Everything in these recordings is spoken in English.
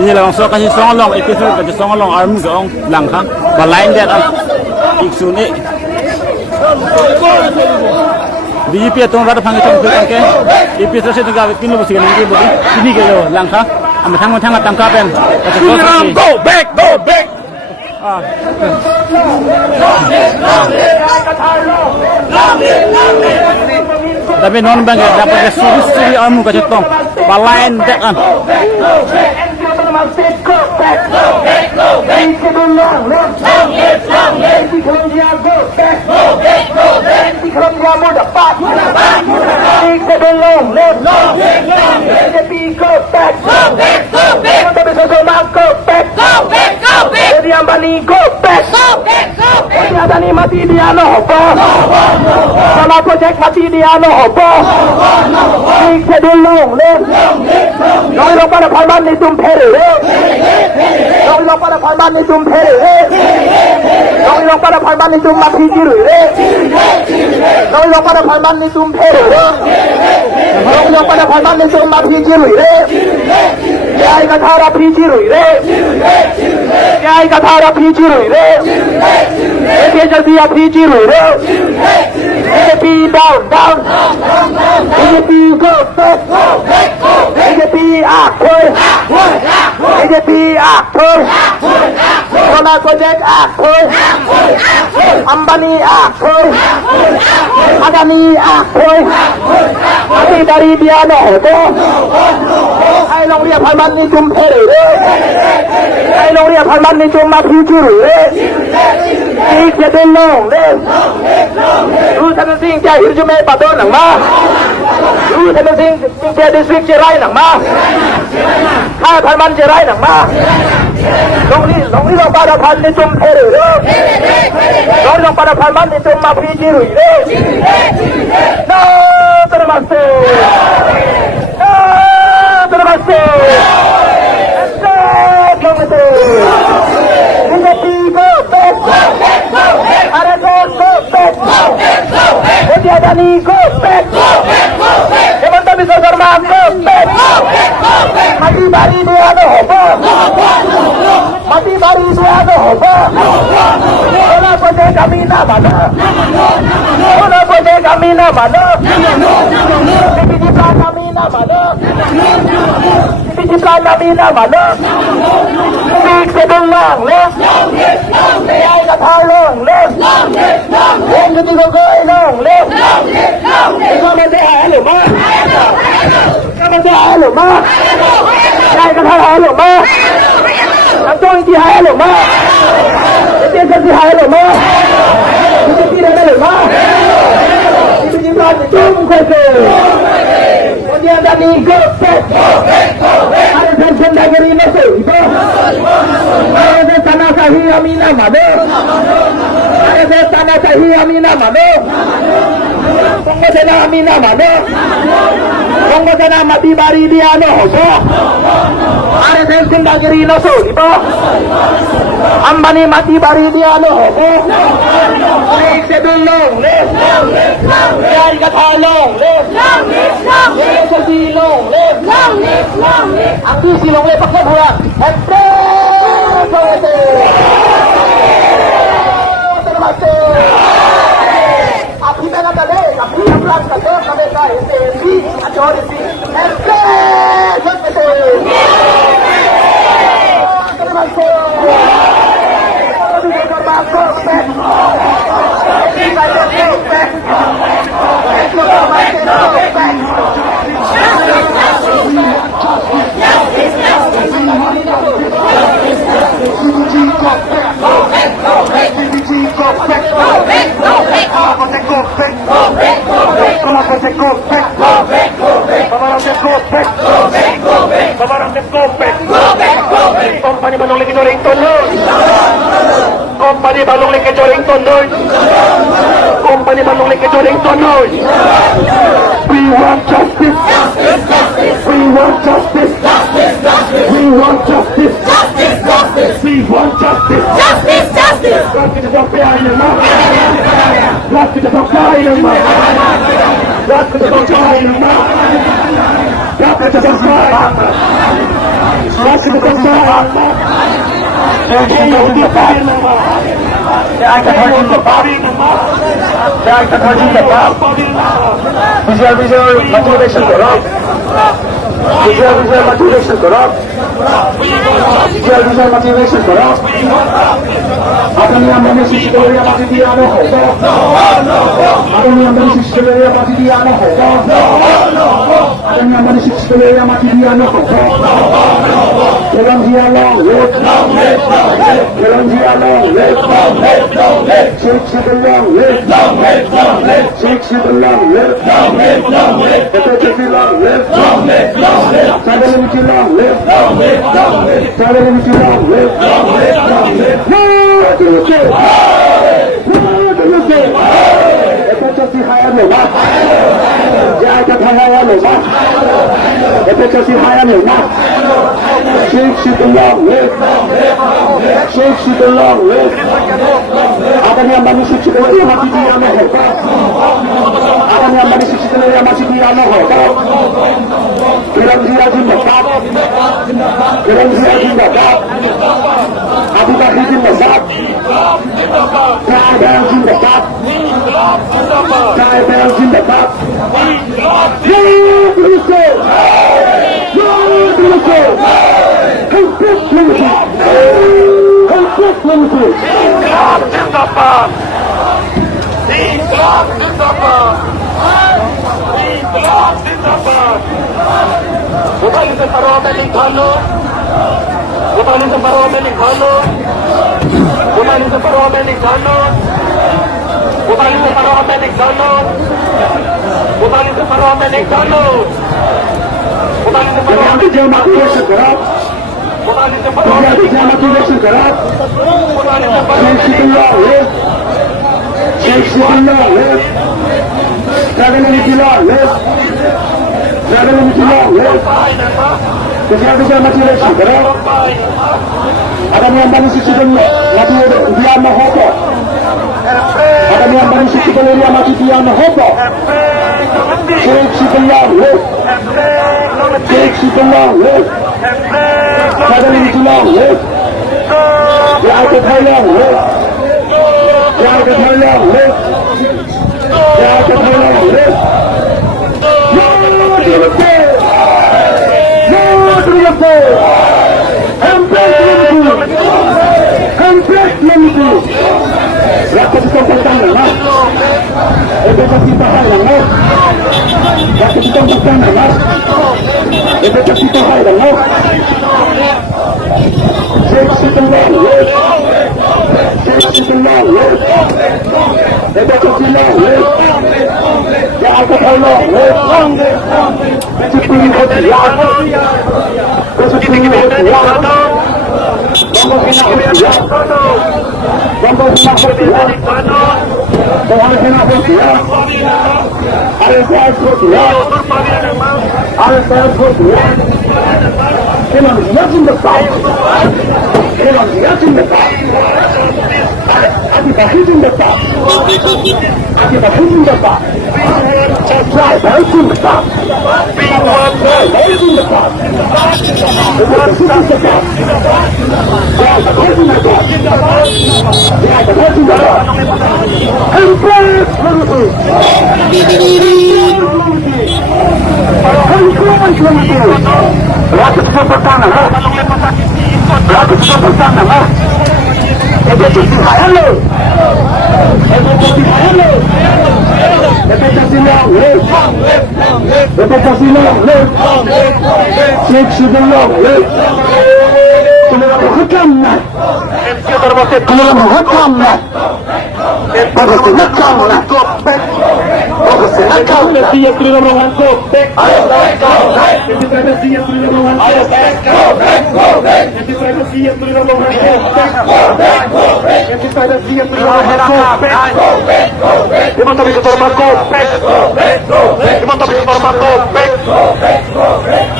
Ini lang so kasi songolong episode kasi songolong arm gong lang ha. Balain dia ang iksuni. DP atong rada phang itong ke episode se tengah kini busi kan ini budi ini ke lang ha. Am thang tangka pen. Go back. Tapi non bang dapat suri arm ka cetong. Balain dia kan. Ni mati dia no hobo. Kalau projek mati dia no hobo. Ni kedulung le. Noi lo pada palman ni tum pere. Noi lo pada palman ni tum pere. Noi lo pada palman ni tum mati jiru. Noi lo pada palman ni tum pere. Noi lo pada palman ni tum mati jiru. Jai kathara pijiru. Jai kathara pijiru. Eke jaldi apiji rule. Eke be down. Eke be go back. Eke be akul. Eke be akul. Kola project akul. Ambani akul. Adani akul. Mati dari dia no hobo. Hai long ria palman ni tum pere. Hai long ria palman ni tum apiji rule. Đi xe bên lông lên. Lu thân sinh chạy hiến cho mẹ bà tôn nặng ma. Lu thân sinh chạy đi xuyên chạy rai nặng ma. Hai phần man chạy rai nặng ma. Long lý long bà đà phần đi chung thế rồi đó. Long bà đà phần man đi chung mà phi chi rồi đó. No, termasuk. No, termasuk. Long itu. Ini tiga pes. Ada go back. Dia ada ni go back. Emang tak bisa dorma go back. Mati bari dia ada hobo. Mati bari dia ada hobo. Ola pode kami na mana. Ola pode kami na mana. Biji plan kami na mana. Biji plan kami na mana. Big sebelang le. Ai ka thar long le. Em cái tiếng cười long le. Sao mà thế hả lửa ma? Sao mà thế hả lửa ma? Ai ka thar hả lửa ma? Làm cho anh chị hả lửa ma? Cái tiên chân chị hả lửa ma? Cái tiên đây lửa ma? Cái tiên ra thì chung khỏe kề. Con tiên đã đi go back. Ada tension dari masuk itu. Ada tanah sahi amina madu. Ada tanah sahi amina madu. Pengasana amina madu. Pengasana mati bari dia no hobo. Ada tension dari masuk itu. Ambani mati bari dia no hobo. Baik sebelum le. Dari kata long le. Jadi long le. Aku silong le pakai pulang. Termasuk. Api mana kale? Api pelan kale. Kale kale. Ini acor ini. Termasuk. Company Balong Lake Jorrington Road. Company Balong Lake Jorrington Road. Company Balong Lake Jorrington Road. We want justice. We want justice. We want justice. We want justice. Laat kita sampai akhir mak. Laat kita sampai akhir mak. Laat kita sampai akhir mak. Laat kita sampai. सुरक्षित करता है motivation corrupt. Visual motivation corrupt. Visual motivation corrupt. Akan yang menjadi sekali yang masih dia no hoto. Akan yang menjadi sekali yang masih dia no hoto. Akan yang menjadi sekali yang masih dia no hoto. Dalam dia long live. Dalam dia long live. Shake the long live. Shake the long live. Betul long live. Sadar mesti long live. Sadar mesti long live. Ito si Hayan Luma. Diyan ka Hayan Luma. Ito si Hayan Luma. Shake the long live. Shake the long live. Akan yang manusia itu masih dia no hoto. Akan yang manusia itu masih dia no hoto. Kiran dia jimbab. Kiran dia jimbab. Abu Bakar jimbab. Kaabel jimbab. Kaabel jimbab. Yurusho. Yurusho. Complete unity. Complete unity. İnkılap zindabad! İnkılap zindabad! İnkılap zindabad! Bukan itu Parliament Linkano. Bukan itu Parliament Linkano. Bukan itu Parliament Linkano. Bukan itu Parliament Linkano. Bukan itu Parliament Linkano. Bukan itu Jadi dia motivation corrupt. Bukan itu Jadi dia motivation corrupt. Bukan itu Shake the long live. Shake the long live. Sadar mesti long live. Sadar mesti long live. Bisa motivation corrupt. Akan yang manusia itu mati dia no hoto. Akan yang manusia itu dia mati dia no hoto. Shake the long live. Shake the long live. Sadar mesti long live. Dia akan long live. Dia akan long live. Dia akan long live. No to the pay. No to the pay. Complete unity. Rakyat itu pertama. Itu kita hayang. Rakyat itu pertama. Itu kita hayang. Shake the long live. Shake the long live. Itu kita long live. Ya akan long live. Itu pilih hati ya. Itu pilih hati ya. Vamos a finalizar. Vamos a finalizar. Vamos a finalizar.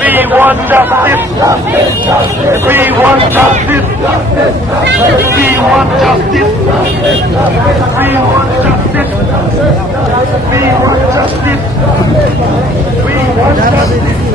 We want justice. We want justice. We want justice. We want justice. We want justice. We want justice.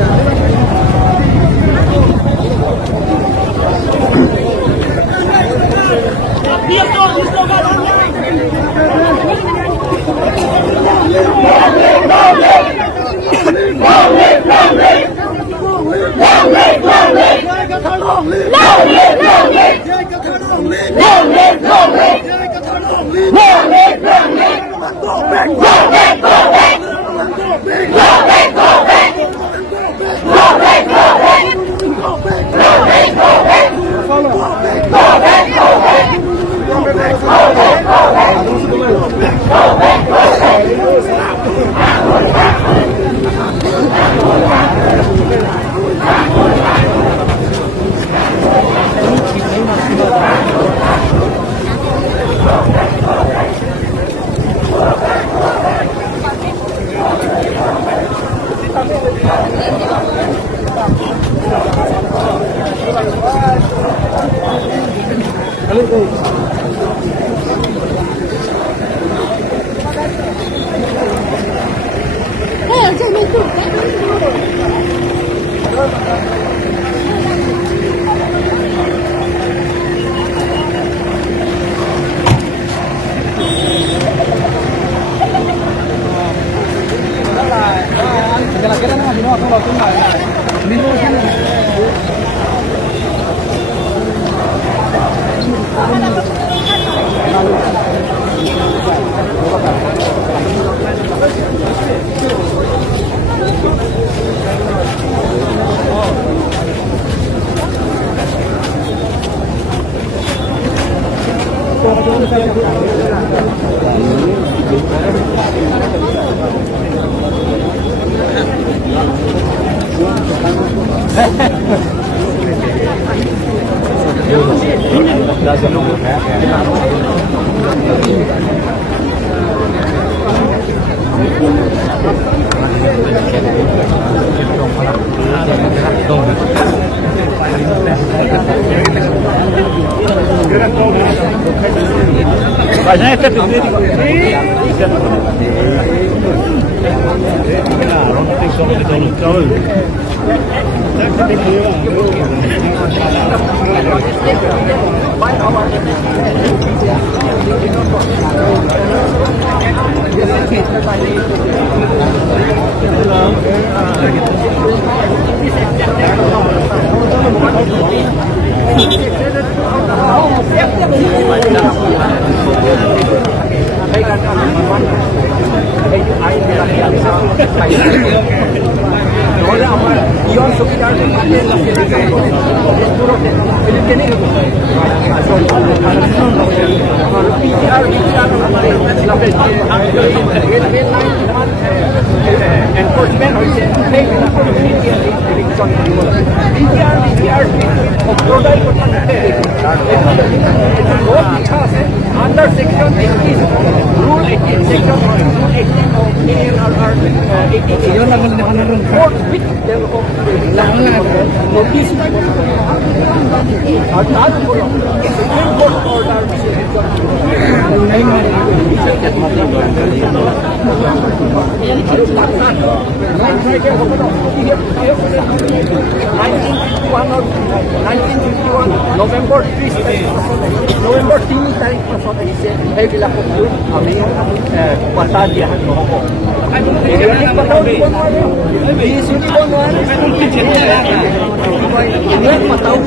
Vayan este under section 18, rule 18, section rule 18 of ANRR 88. Court which there notice Supreme Court order 1951 November 3 November 3 तारीख को सोते इसे है बिला को हमें बता दिया है लोगों को बताओ कौन वाले ये सुनी कौन वाले ये बताओ